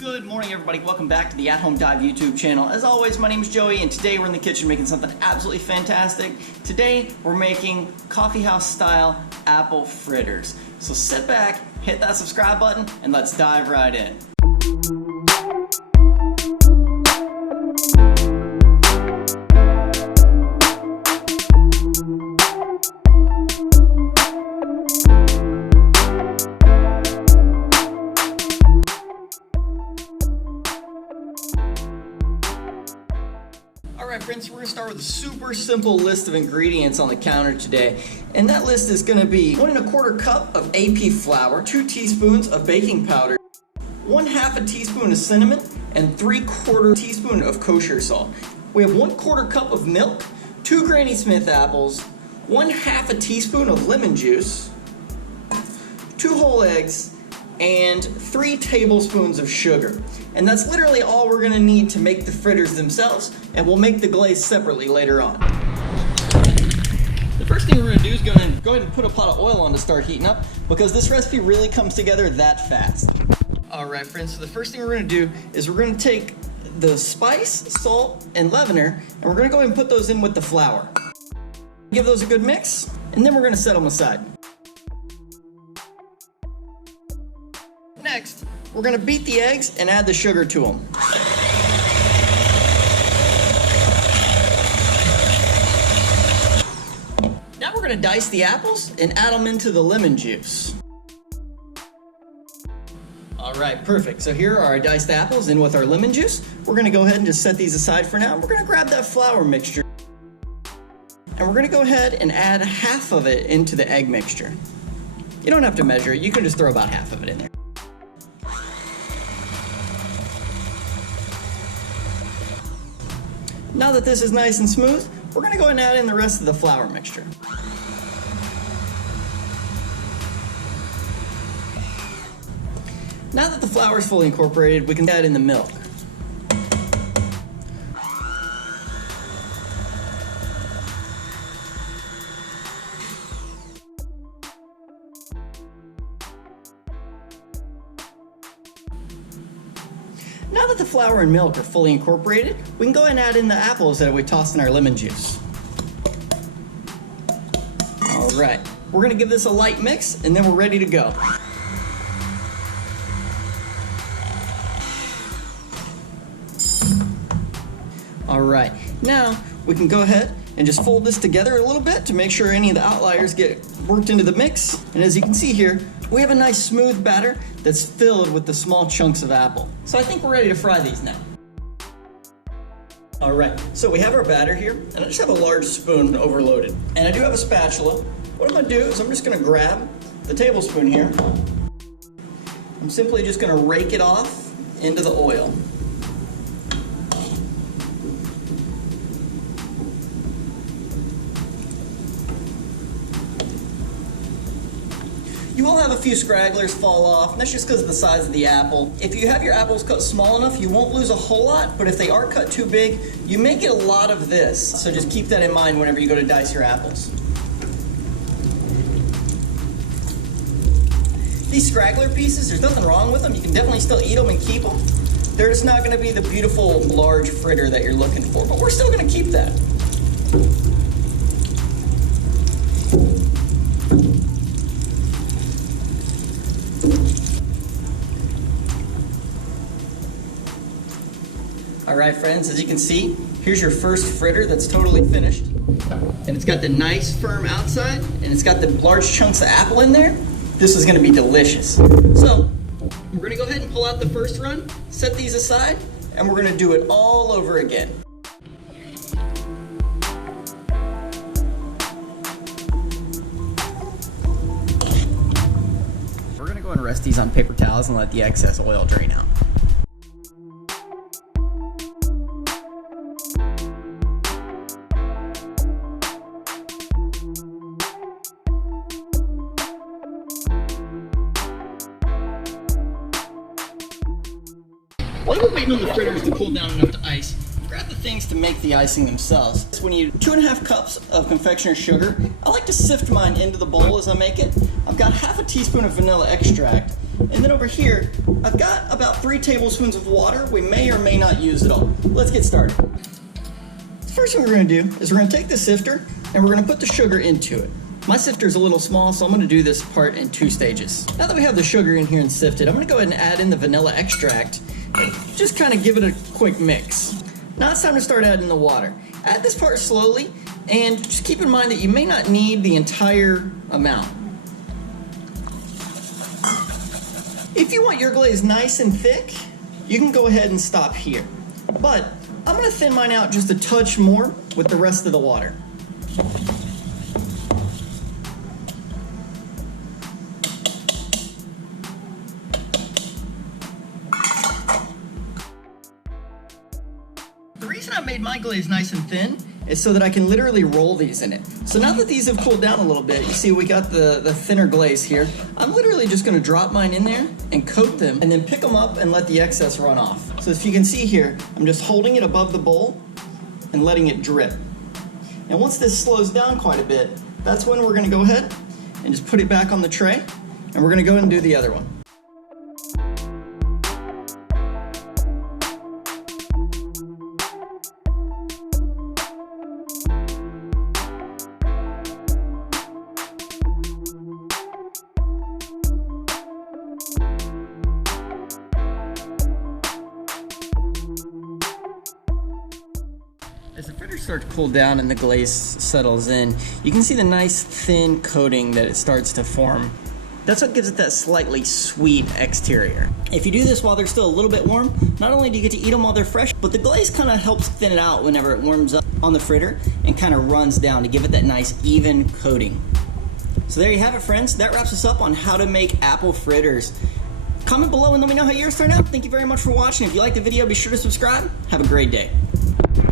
Good morning, everybody. Welcome back to the At Home Dive YouTube channel. As always, my name is Joey, and today we're in the kitchen making something absolutely fantastic. Today, we're making coffeehouse style apple fritters. So sit back, hit that subscribe button, and let's dive right in. Alright friends, so we're going to start with a super simple list of ingredients on the counter today. And that list is going to be 1 1/4 cup of AP flour, 2 teaspoons of baking powder, 1/2 teaspoon of cinnamon, and 3/4 teaspoon of kosher salt. We have 1/4 cup of milk, 2 Granny Smith apples, 1/2 teaspoon of lemon juice, 2 whole eggs, and 3 tablespoons of sugar. And that's literally all we're gonna need to make the fritters themselves, and we'll make the glaze separately later on. The first thing we're gonna do is go ahead and put a pot of oil on to start heating up, because this recipe really comes together that fast. All right, friends, so the first thing we're gonna do is we're gonna take the spice, salt, and leavener, and we're gonna go ahead and put those in with the flour. Give those a good mix, and then we're gonna set them aside. Next, we're going to beat the eggs and add the sugar to them. Now we're going to dice the apples and add them into the lemon juice. Alright, perfect. So here are our diced apples in with our lemon juice. We're going to go ahead and just set these aside for now. We're going to grab that flour mixture, and we're going to go ahead and add half of it into the egg mixture. You don't have to measure it. You can just throw about half of it in there. Now that this is nice and smooth, we're going to go ahead and add in the rest of the flour mixture. Now that the flour is fully incorporated, we can add in the milk. Now that the flour and milk are fully incorporated, we can go ahead and add in the apples that we tossed in our lemon juice. Alright, we're going to give this a light mix, and then we're ready to go. Alright, now we can go ahead and just fold this together a little bit to make sure any of the outliers get worked into the mix. And as you can see here, we have a nice smooth batter that's filled with the small chunks of apple. So I think we're ready to fry these now. Alright, so we have our batter here, and I just have a large spoon overloaded. And I do have a spatula. What I'm going to do is I'm just going to grab the tablespoon here. I'm simply just going to rake it off into the oil. You will have a few scragglers fall off, and that's just because of the size of the apple. If you have your apples cut small enough, you won't lose a whole lot, but if they are cut too big, you may get a lot of this. So just keep that in mind whenever you go to dice your apples. These scraggler pieces, there's nothing wrong with them. You can definitely still eat them and keep them. They're just not going to be the beautiful large fritter that you're looking for, but we're still going to keep that. Alright friends, as you can see, here's your first fritter that's totally finished. And it's got the nice firm outside, and it's got the large chunks of apple in there. This is going to be delicious. So, we're going to go ahead and pull out the first run, set these aside, and we're going to do it all over again. We're going to go ahead and rest these on paper towels and let the excess oil drain out. While we're waiting on the fritters to cool down enough to ice, grab the things to make the icing themselves. So we need 2 1/2 cups of confectioner's sugar. I like to sift mine into the bowl as I make it. I've got 1/2 teaspoon of vanilla extract, And then over here, I've got about 3 tablespoons of water. We may or may not use it all. Let's get started. The first thing we're gonna do is we're gonna take the sifter and we're gonna put the sugar into it. My sifter is a little small, so I'm gonna do this part in 2 stages. Now that we have the sugar in here and sifted, I'm gonna go ahead and add in the vanilla extract and just kind of give it a quick mix. Now it's time to start adding the water. Add this part slowly, and just keep in mind that you may not need the entire amount. If you want your glaze nice and thick, you can go ahead and stop here. But I'm gonna thin mine out just a touch more with the rest of the water. The reason I made my glaze nice and thin is so that I can literally roll these in it. So now that these have cooled down a little bit, you see we got the thinner glaze here. I'm literally just gonna drop mine in there and coat them and then pick them up and let the excess run off. So as you can see here, I'm just holding it above the bowl and letting it drip. And once this slows down quite a bit, that's when we're gonna go ahead and just put it back on the tray, and we're gonna go ahead and do the other one. As the fritters start to cool down and the glaze settles in, you can see the nice thin coating that it starts to form. That's what gives it that slightly sweet exterior. If you do this while they're still a little bit warm, not only do you get to eat them while they're fresh, but the glaze kind of helps thin it out whenever it warms up on the fritter and kind of runs down to give it that nice even coating. So there you have it, friends. That wraps us up on how to make apple fritters. Comment below and let me know how yours turned out. Thank you very much for watching. If you liked the video, be sure to subscribe. Have a great day.